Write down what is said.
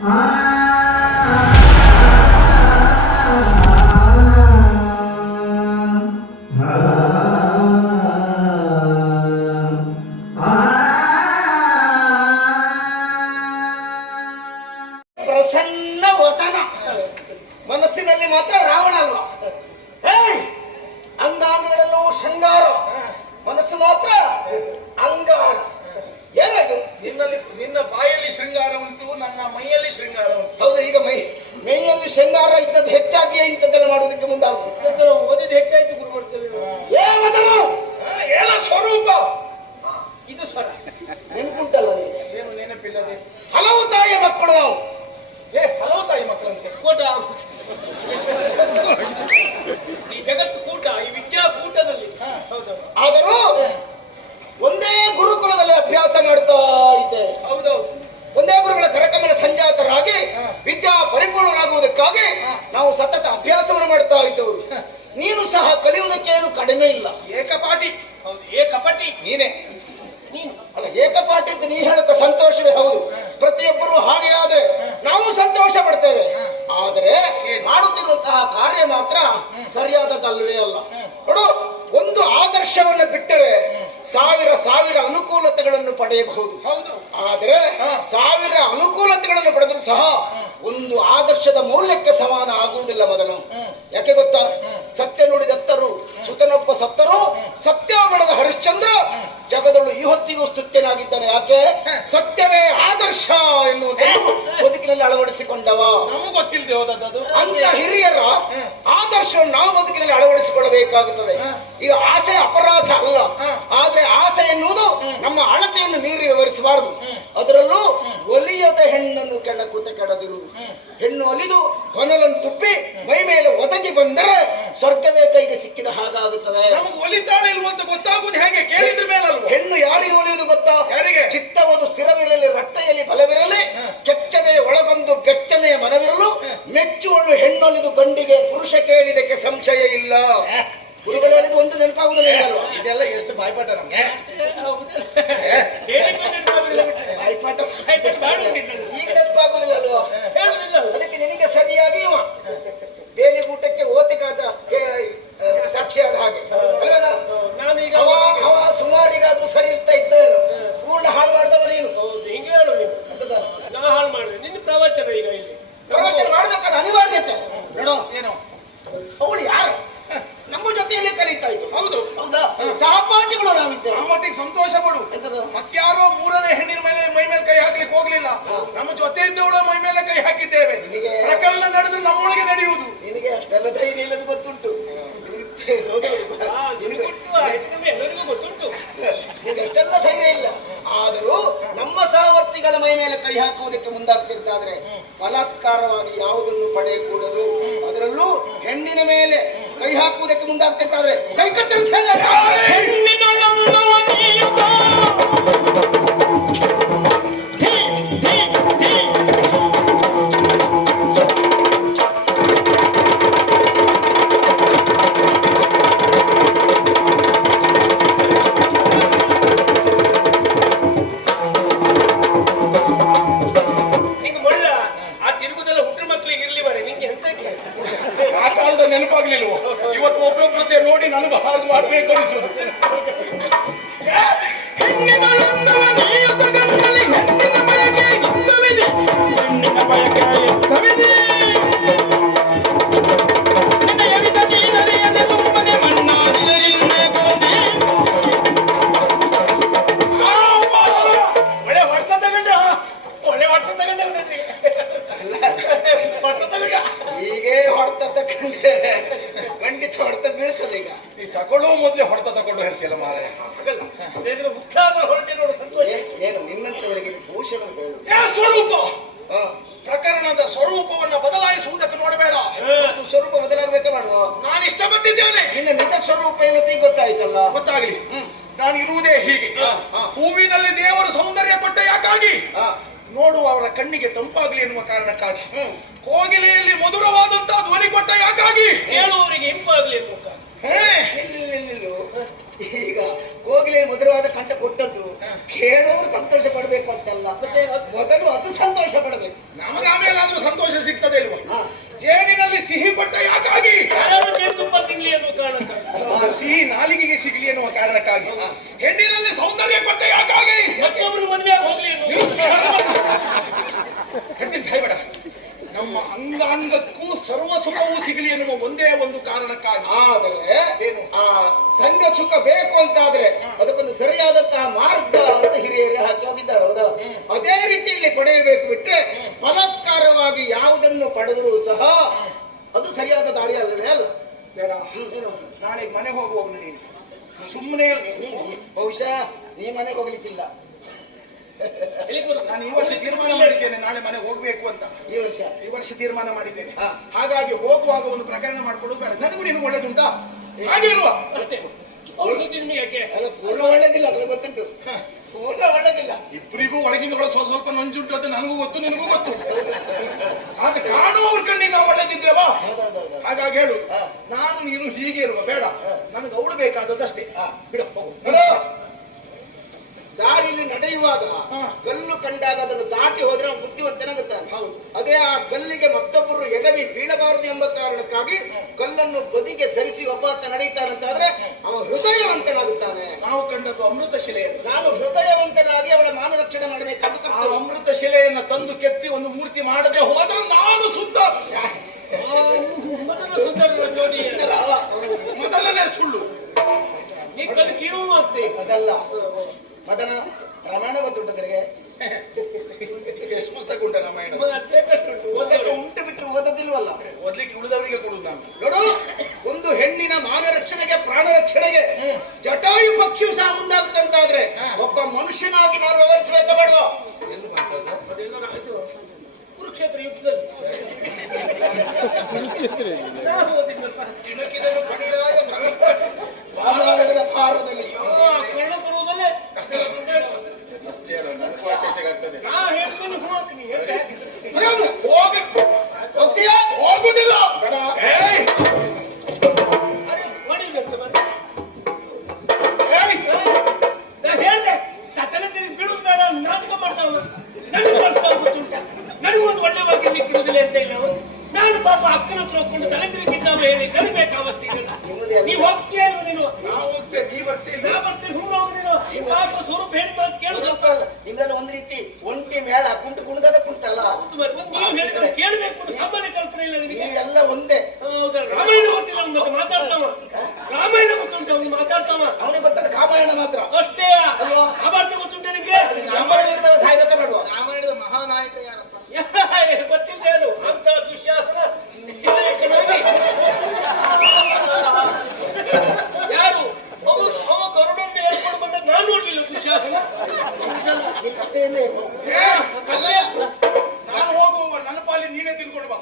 ಪ್ರಸನ್ನ ವತನ, ಮನಸ್ಸಿನಲ್ಲಿ ಮಾತ್ರ ರಾವಣ ಅಲ್ವಾ? ಅಂಗಾಂಗಗಳೆಲ್ಲವೂ ಶೃಂಗಾರ, ಮನಸ್ಸು ಮಾತ್ರ ಅಂಗಾರ. ಏನಾಯ್ತು? ನಿನ್ನ ಬಾಯಲ್ಲಿ ಶೃಂಗಾರ ಉಂಟು, ನನ್ನ ಮೈಯಲ್ಲಿ ಶೃಂಗಾರ ಉಂಟು. ಹೌದು, ಈಗ ಮೈಯಲ್ಲಿ ಶೃಂಗಾರ ಇದ್ದದ್ದು ಹೆಚ್ಚಾಗಿಯೇ ಇಂಥದ್ದೆಲ್ಲ ಮಾಡುವುದಕ್ಕೆ ಮುಂದಾಗ್ತದೆ. ಓದಿದ್ದು ಹೆಚ್ಚಾಯ್ತು ಗುರು ಮಾಡ್ತೇವೆ. ಏನೋ ಸ್ವರೂಪ ಇದು ಸ್ವರ ನೆನಪುಂಟಲ್ಲ ನಿಮಗೆ? ಏನು ನೆನಪಿಲ್ಲದೆ? ಹಲವು ತಾಯಿಯ ಮಕ್ಕಳು ನಾವು. ಹಲವು ತಾಯಿ ಮಕ್ಕಳಂತೆ ಕೂಟ ಈ ಜಗತ್ತು ಕೂಟ, ಈ ವಿದ್ಯಾಕೂಟದಲ್ಲಿ. ಆದರೂ ಒಂದೇ ಗುರುಕುಲದಲ್ಲಿ ಅಭ್ಯಾಸ ಮಾಡ್ತಾ ಇದ್ದೇವೆ. ಹೌದೌದು, ಒಂದೇ ಗುರುಗಳ ಕರಕಮಲ ಸಂಜಾತರಾಗಿ ವಿದ್ಯಾ ಪರಿಪೂರ್ಣರಾಗುವುದಕ್ಕಾಗಿ ನಾವು ಸತತ ಅಭ್ಯಾಸವನ್ನು ಮಾಡ್ತಾ ಇದ್ದವರು. ನೀನು ಸಹ ಕಲಿಯುವುದಕ್ಕೇನು ಕಡಿಮೆ ಇಲ್ಲ. ಏಕಪಾಟಿ. ಹೌದು, ಏಕಪಟಿ ನೀನೇ. ನೀನು ಅಲ್ಲ, ಏಕಪಾಟಿ ಅಂತ ನೀ ಹೇಳಕ್ಕೆ ಸಂತೋಷವೇ ಹೌದು. ಪ್ರತಿಯೊಬ್ಬರು ಹಾಗೆ ಆದ್ರೆ ನಾವು ಸಂತೋಷ ಪಡ್ತೇವೆ. ಆದರೆ ಮಾಡುತ್ತಿರುವಂತಹ ಕಾರ್ಯ ಮಾತ್ರ ಸರಿಯಾದದಲ್ವೇ ಅಲ್ಲ. ನೋಡು, ಒಂದು ಆದರ್ಶವನ್ನು ಬಿಟ್ಟರೆ ಸಾವಿರ ಅನುಕೂಲತೆಗಳನ್ನು ಪಡೆಯಬಹುದು. ಹೌದು, ಆದರೆ ಸಾವಿರ ಅನುಕೂಲತೆಗಳನ್ನು ಪಡೆದರೂ ಸಹ ಒಂದು ಆದರ್ಶದ ಮೌಲ್ಯಕ್ಕೆ ಸಮಾನ ಆಗುವುದಿಲ್ಲ ಮೊದಲು. ಯಾಕೆ ಗೊತ್ತಾ? ಸತ್ಯ ನುಡಿದತ್ತರು ಸುತನೊಬ್ಬ ಸತ್ತರು, ಸತ್ಯ ಬೆಳೆದ ಹರಿಶ್ಚಂದ್ರ ಜಗದಳು ಈ ಹೊತ್ತಿಗೂ ಸ್ತುತ್ಯನಾಗಿದ್ದಾನೆ. ಯಾಕೆ? ಸತ್ಯವೇ ಆದರ್ಶ ಎನ್ನುವುದನ್ನು ಬದುಕಿನಲ್ಲಿ ಅಳವಡಿಸಿಕೊಂಡವ. ನಮಗೆ ಗೊತ್ತಿಲ್ಲದೆ ಹೋದದ್ದು ಅಂತ ಹಿರಿಯರ ಆದರ್ಶವನ್ನು ನಾವು ಬದುಕಿನಲ್ಲಿ ಅಳವಡಿಸಿಕೊಳ್ಳಬೇಕಾಗುತ್ತದೆ. ಈಗ ಆಸೆ ಅಪರಾಧ ಅಲ್ಲ, ಆದ್ರೆ ಆಸೆ ಎನ್ನುವುದು ನಮ್ಮ ಅಳತೆಯನ್ನು ಮೀರಿ ವಿವರಿಸಬಾರದು. ಅದರಲ್ಲೂ ಒಲಿಯದ ಹೆಣ್ಣನ್ನು ಕೆಳಕೂತ ಕೆಡದಿರು. ಹೆಣ್ಣು ಒಲಿದು ಹೊನಲನ್ನು ತುಪ್ಪಿ ಮೈ ಮೇಲೆ ಒದಗಿ ಬಂದರೆ ಸ್ವರ್ಗವೇ ಕೈಗೆ ಸಿಕ್ಕಿದ ಹಾಗಾಗುತ್ತದೆ. ನಮಗೆ ಒಲಿತಾಳೆ ಇಲ್ವಂತ ಗೊತ್ತಾಗುವುದು ಹೇಗೆ? ಕೇಳಿದ್ರ ಮೇಲಲ್ವ? ಹೆಣ್ಣು ಯಾರಿಗೆ ಒಲಿಯುವುದು ಗೊತ್ತಾ? ಯಾರಿಗೆ? ಚಿತ್ತವದು ಸ್ಥಿರವಿರಲಿ, ರಟ್ಟೆಯಲ್ಲಿ ಬಲವಿರಲಿ, ಕೆಚ್ಚದೆ ಒಳಗೊಂದು ಬೆಚ್ಚನೆಯ ಮನವಿರಲು, ಮೆಚ್ಚುವಳು ಹೆಣ್ಣೊಲಿದು ಗಂಡಿಗೆ ಪುರುಷ ಕೇಳಿದಕ್ಕೆ ಸಂಶಯ ಇಲ್ಲ. ಗುರುಗಳು ಹೇಳಿದ ಒಂದು ನೆನಪಾಗುವುದಿಲ್ಲ ಅಲ್ವಾ? ಇದೆಲ್ಲ ಎಷ್ಟು ಬಾಯ್ಪಾಟ ನಮ್ಗೆ. ಬಾಯ್ಪಾಟ ಈಗ ನೆನಪಾಗುವುದಿಲ್ಲ ಅಲ್ವಾ? ಅದಕ್ಕೆ ನಿನಗೆ ಸರಿಯಾಗಿ ಇವ ಬೇಲಿಗೂಟಕ್ಕೆ ಓತಿಗಾದ ಸಾಕ್ಷಿಯಾದ ಹಾಗೆ ನಾನೀಗ ಅವ ಸುಮಾರಿಗಾದ್ರೂ ಸರಿ ಇರ್ತಾ ಇದ್ದ, ಪೂರ್ಣ ಹಾಳು ಮಾಡಿದವ ನೀನು. ಹಿಂಗೆ ಹೇಳು ನೀನು. ನಾ ಹಾಳು ಮಾಡಿದೆ ನಿನ್ನ ಪ್ರವಚನ. ಈಗ ಇಲ್ಲಿ ಪ್ರವಚನ ಮಾಡ್ಬೇಕಾದ ಅನಿವಾರ್ಯತೆ. ನೋಡೋ, ಏನೋ ಅವಳು ಯಾರು? ನಮ್ಮ ಜೊತೆಯಲ್ಲಿ ಕಲಿತಾ ಇದ್ದು. ಹೌದು, ಹೌದಾ? ಸಹಪಾಠಿಗಳು ನಾವಿದ್ದೇವೆ. ಆ ಮಟ್ಟಿಗೆ ಸಂತೋಷ ಪಡು. ಮತ್ಯಾರೋ ಮೂರನೇ ಹೆಣ್ಣಿನ ಮೇಲೆ ಮೈ ಮೇಲೆ ಕೈ ಹಾಕ್ಲಿಕ್ಕೆ ಹೋಗ್ಲಿಲ್ಲ. ನಮ್ಮ ಜೊತೆ ಇದ್ದವಳ ಮೈ ಮೇಲೆ ಕೈ ಹಾಕಿದ್ದೇವೆ. ಪ್ರಕರಣ ನಡೆದ್ರೆ ನಮ್ಮೊಳಗೆ ನಡೆಯುವುದು. ನಿನಗೆ ಅಷ್ಟೆಲ್ಲ ಧೈರ್ಯ ಇಲ್ಲದು ಗೊತ್ತುಂಟು. ಗೊತ್ತುಂಟು, ನಿನಗೆ ಅಷ್ಟೆಲ್ಲ ಧೈರ್ಯ ಇಲ್ಲ. ಆದರೂ ನಮ್ಮ ಸಹವರ್ತಿಗಳ ಮೈ ಮೇಲೆ ಕೈ ಹಾಕುವುದಕ್ಕೆ ಮುಂದಾಗ್ತಿದ್ದಾದ್ರೆ ಬಲಾತ್ಕಾರವಾಗಿ ಯಾವುದನ್ನು ಪಡೆಯಕೂಡದು. ಅದರಲ್ಲೂ ಹೆಣ್ಣಿನ ಮೇಲೆ ಕೈ ಹಾಕುವುದಕ್ಕೆ ಮುಂದಾಗ್ತಿದ್ದಾದ್ರೆ ನೆನಪಾಗ್ಲಿಲ್ವೋ? ಇವತ್ತು ಒಬ್ಬೊಬ್ಬರದ್ದೇ ನೋಡಿ ನನಗೆ ಹಾಗೆ ಮಾಡ್ಬೇಕು ಅನಿಸೋದು. ಹೀಗೆ ಹೊಡೆತ ತಕೊಂಡ್ರೆ ಖಂಡಿತ ಹೊಡೆತ ಬೀಳ್ತದೆ. ಈಗ ಈ ತಗೊಳ್ಳೋ ಮೊದಲೇ ಹೊಡೆತ ತಗೊಂಡು ಹೇಳ್ತಿಯಲ್ಲ ಮಾರಾಯ. ಏನು ನಿನ್ನಂತವರಿಗೆ ಭೂಷಣ ಹೇಳು. ಸ್ವರೂಪ ಪ್ರಕರಣದ ಸ್ವರೂಪವನ್ನು ಬದಲಾಯಿಸುವುದಕ್ಕೆ ನೋಡಬೇಡ. ಅದು ಸ್ವರೂಪ ಬದಲಾಗಬೇಕೆ ಮಾಡುವ? ನಾನು ಇಷ್ಟಪಟ್ಟಿದ್ದೇನೆ. ನಿನ್ನ ನಿಜ ಸ್ವರೂಪ ಏನಂತ ಈಗ ಗೊತ್ತಾಯ್ತಲ್ಲ. ಗೊತ್ತಾಗ್ಲಿ. ನಾನು ಇರುವುದೇ ಹೀಗೆ. ಹೂವಿನಲ್ಲಿ ದೇವರ ಸೌಂದರ್ಯ ಕೊಟ್ಟ ಯಾಕಾಗಿ? ನೋಡುವವರ ಕಣ್ಣಿಗೆ ತಂಪಾಗ್ಲಿ ಎನ್ನುವ ಕಾರಣಕ್ಕಾಗಿ. ಕೋಗಿಲೆಯಲ್ಲಿ ಮಧುರವಾದಂತಹ ಧ್ವನಿ ಕೊಟ್ಟ ಯಾಕಾಗಿ? ಹೇಳುವವರಿಗೆ ಇಂಪಾಗ್ಲಿ ಎನ್ನುವ. ಈಗ ಕೋಗಿಲೆ ಮಧುರವಾದ ಕಂಠ ಕೊಟ್ಟದ್ದು ಕೇಳೋರು ಸಂತೋಷ ಪಡ್ಬೇಕು ಅಂತಲ್ಲ, ಮೊದಲು ಅದು ಸಂತೋಷ ಪಡಬೇಕು. ನಮಗೆ ಆಮೇಲಾದ್ರೂ ಸಂತೋಷ ಸಿಗ್ತದೆ ಇಲ್ವಾ? ಹಾ. ಜೇನಿನಲ್ಲಿ ಸಿಹಿ ಕೊಟ್ಟ ಯಾಕಾಗಿ? ಯಾರು ಜೇನುತುಪ್ಪ ತಿನ್ಲಿ ಅನ್ನೋ ಕಾರಣಕ್ಕಾಗಿ. ಸಿಹಿ ನಾಲಿಗೆಗೆ ಸಿಗಲಿ ಎನ್ನುವ ಕಾರಣಕ್ಕಾಗಿ. ಹೆಣ್ಣಿನಲ್ಲಿ ಸೌಂದರ್ಯ ಕೊಟ್ಟ ಯಾಕಾಗಿ? ಮತ್ತೊಬ್ರು ಮದುವೆ ಹೋಗ್ಲಿ ಅನ್ನೋ ಹೆಣ್ಣಿನ ಸಾಯ್ಬೇಡ. ನಮ್ಮ ಅಂಗಾಂಗಕ್ಕೂ ಸರ್ವ ಸುಖವೂ ಸಿಗಲಿ ಎನ್ನುವ ಒಂದೇ ಒಂದು ಕಾರಣಕ್ಕಾಗಿ. ಆದರೆ ಆ ಸಂಘ ಸುಖ ಬೇಕು ಅಂತಾದ್ರೆ ಅದಕ್ಕೊಂದು ಸರಿಯಾದಂತಹ ಮಾರ್ಗ ಅಂತ ಹಿರಿಯರು ಹಾಕಿ ಹೋಗಿದ್ದಾರೆ, ಹೌದಾ? ಅದೇ ರೀತಿಯಲ್ಲಿ ಪಡೆಯಬೇಕು ಬಿಟ್ಟರೆ ಬಲಾತ್ಕಾರವಾಗಿ ಯಾವುದನ್ನು ಪಡೆದರೂ ಸಹ ಅದು ಸರಿಯಾದ ದಾರಿ ಅಲ್ಲವೇ ಅಲ್ಲ. ಬೇಡ, ನಾಳೆ ಮನೆಗೆ ಹೋಗುವವನು ನೀನು. ಸುಮ್ಮನೆ ಬಹುಶಃ ನೀ ಮನೆಗೆ ಹೋಗ್ಲಿಕ್ಕಿಲ್ಲ. ಎಲ್ಲಿಗೆ ಬರುದು? ನಾನು ಈ ವರ್ಷ ತೀರ್ಮಾನ ಮಾಡಿದ್ದೇನೆ ನಾಳೆ ಮನೆಗೆ ಹೋಗ್ಬೇಕು ಅಂತ. ಈ ವರ್ಷ ತೀರ್ಮಾನ ಮಾಡಿದ್ದೇನೆ. ಹಾ. ಹಾಗಾಗಿ ಹೋಗುವಾಗ ಒಂದು ಪ್ರಕರಣ ಮಾಡ್ಕೊಳ್ಳೋದು ಬೇಡ. ನನಗೂ ನಿನಗೂ ಒಳ್ಳೇದುಂಟಾ? ಹಾಗೆ ಇರುವ. ಅಷ್ಟೇ. ಅವ್ರ ಸುದ್ದಿ ನಿಮಗೆ ಯಾಕೆ? ಅಲ್ಲ, ಪೂರ್ಣ ಒಳ್ಳೇದಿಲ್ಲ, ಅದ್ರ ಗೊತ್ತುಂಟು. ಪೂರ್ಣ ಒಳ್ಳೇದಿಲ್ಲ. ಇಬ್ಬರಿಗೂ ಒಳಗಿನಗಳು ಸ್ವಲ್ಪ ನಂಜುಂಟು, ಅದು ನನಗೂ ಗೊತ್ತು ನಿನಗೂ ಗೊತ್ತು. ಅದು ಕಾಣುವವ್ರ ಕಣ್ಣಿಗೆ ನಾವು ಒಳ್ಳೇದಿದ್ದೇವಾ? ಹಾಗಾಗಿ ಹೇಳು, ನಾನು ನೀನು ಹೀಗೆ ಇರುವ ಬೇಡ. ನನಗೆ ಅವಳು ಬೇಕಾದದ್ದಷ್ಟೇ. ಬಿಡ, ಹೋಗು. ನೋಡು, ದಾರಿಯಲ್ಲಿ ನಡೆಯುವಾಗ ಕಲ್ಲು ಕಂಡಾಗ ಅದನ್ನು ದಾಟಿ ಹೋದ್ರೆ ಅವನು ಬುದ್ಧಿವಂತನಾಗುತ್ತಾನೆ. ಹೌದು. ಅದೇ ಆ ಕಲ್ಲಿಗೆ ಮತ್ತೊಬ್ಬರು ಎಡವಿ ಬೀಳಬಾರದು ಎಂಬ ಕಾರಣಕ್ಕಾಗಿ ಕಲ್ಲನ್ನು ಬದಿಗೆ ಸರಿಸಿ ಒಬ್ಬ ನಡೀತಾನಂತಾದ್ರೆ ಅವನು ಹೃದಯವಂತನಾಗುತ್ತಾನೆ. ನಾವು ಕಂಡದ್ದು ಅಮೃತ ಶಿಲೆಯನ್ನು. ನಾನು ಹೃದಯವಂತನಾಗಿ ಅವಳ ಮಾನ ರಕ್ಷಣೆ ಮಾಡಬೇಕಾಗುತ್ತೆ. ಆ ಅಮೃತ ಶಿಲೆಯನ್ನ ತಂದು ಕೆತ್ತಿ ಒಂದು ಮೂರ್ತಿ ಮಾಡದೆ ಹೋದ್ರೆ ನಾನು ಸುಂದರ. ಮೊದಲ ಸುಂದರ ನೋಡಿ ಮೊದಲನೇ ಸುಳ್ಳು. ನೀ ಕಲ್ ಕೀಳು ಆಗ್ತೇ. ಅದಲ್ಲ ಮದನ, ರಾಮಾಯಣ ಗೊತ್ತುಂಟು ನಿನಗೆ? ಎಷ್ಟು ಪುಸ್ತಕ ಉಂಟ ರಾಮಾಯಣ? ಅದೇ ಕಷ್ಟ ಉಂಟು. ಓದಕ್ಕೆ ಉಂಟು ಬಿಟ್ಟು ಓದೋದಿಲ್ವಲ್ಲ. ಓದ್ಲಿಕ್ಕೆ ಉಳಿದವರಿಗೆ ಕೊಡುದು ನಾನು. ನೋಡು, ಒಂದು ಹೆಣ್ಣಿನ ಮಾನ ರಕ್ಷಣೆಗೆ, ಪ್ರಾಣ ರಕ್ಷಣೆಗೆ ಜಟಾಯು ಪಕ್ಷಿಯು ಸಹ ಮುಂದಾಗುತ್ತಂತಾದ್ರೆ ಒಬ್ಬ ಮನುಷ್ಯನಾಗಿ ನಾವು ವ್ಯವಹರಿಸಬೇಕ ಬೇಡವಾ? ಅದೆಲ್ಲ ಇದು ಕುರುಕ್ಷೇತ್ರ ಯುದ್ಧದಲ್ಲಿ ನಾನು ಓದಿದ್ನಪ್ಪ. ತಿಣುಕಿದನು ಪಣಿರಾಯ ಭಾರತದ ಭಾರತದಲ್ಲಿ ಕಳ್ಳ ಬರುವುದಲ್ಲೇ ಆಗ್ತದೆ. ನಾ ಹೇಳ್ತೀನಿ ಹೋಗ್ತೀನಿ. ಹೋಗ್ತೀಯಾ? ಹೋಗುದಿಲ್ಲ. ಏಯ್! ಅರೆ ಹೊಡಿಬೇಕು ಬನ್ನಿ. ಏಯ್! ನಾ ಹೇಳ್ದೆ ತಲೆ ತಿರುಗಿ ಬಿಡುದು ಬೇಡ, ನಾಟಕ ಮಾಡ್ತಾವ. ನನಗೆ ಬರ್ತಾವ ಗೊತ್ತುಂಟ. ನನಗೊಂದು ಒಳ್ಳೆ ಬಗ್ಗೆ ಸಿಕ್ಕಿರುವುದಿಲ್ಲ ಅಂತ ಇಲ್ಲ. ನಾನು ಪಾಪ ಅಕ್ಕನ ಹತ್ರ ಹೋಗ್ಕೊಂಡು ತಲೆ ತಿರುಗಿದ್ದವ ಹೇಳಿ ಕಲಿಬೇಕಾವತ್ತೀಗ. ನೀವು ಹೋಗ್ತೀಯ ಇಲ್ವ? ನೀನು ನಾವು ಹೋಗ್ತೇವೆ, ನೀ ಬರ್ತೀವಿ. ನಾ ಬರ್ತೀನಿ. ಸುಮ್ಮನೆ ಹೋಗಿ ನೀನು ಪಾಪ ಸ್ವರೂಪ ಹೇಳಿ ಮಾತು ಕೇಳು ಸ್ವಲ್ಪ. ನಿಮ್ದೆಲ್ಲ ಒಂದು ರೀತಿ ಒಂಟಿ ಮೇಳ ಕುಂಟು ಕುಣಿದದ ಕುಂಟಲ್ಲ. ನೀವು ಹೇಳಿದ್ರೆ ಕೇಳಬೇಕು ಸಾಮಾನ್ಯ ಕಲ್ಪನೆ ಇಲ್ಲ ನಿನಗೆ. ನೀವೆಲ್ಲ ಒಂದೇ. ಹೌದಾ? ರಾಮಾಯಣ ಗೊತ್ತಿಲ್ಲ ಅವ್ನು ಮತ್ತೆ ಮಾತಾಡ್ತಾವ. ರಾಮಾಯಣ ಗೊತ್ತುಂಟು ಅವ್ನು ಮಾತಾಡ್ತಾವ. ಅವನಿಗೆ ಗೊತ್ತದ ಕಾಮಾಯಣ ಮಾತ್ರ ಅಷ್ಟೇ. ಅಲ್ವಾ? ಮಹಾಭಾರತ ಗೊತ್ತುಂಟು ನಿನಗೆ? ರಾಮಾಯಣ ಇರ್ದವ ಸಾಯ್ಬೇಕ ಬೇಡವಾ? ರಾಮಾಯಣದ ಮಹಾನಾಯಕ ಯಾರಪ್ಪ? ಗೊತ್ತಿದ್ದೇನು ಅಂತ ದುಶ್ಯಾಸನ ಯಾರು? ಅವ ಗರುಡನ್ನು ಹೇಳ್ಕೊಂಡು ಬಂದ ನಾನು ನೋಡ್ಲಿಲ್ಲ ದುಶ್ಯಾಸನ. ಈ ಕಥೆಯಲ್ಲೇ ನಾನು ಹೋಗುವ ನನ್ನ ಪಾಲಿ ನೀನೇ ತಿಳ್ಕೊಂಡು ಬಾ.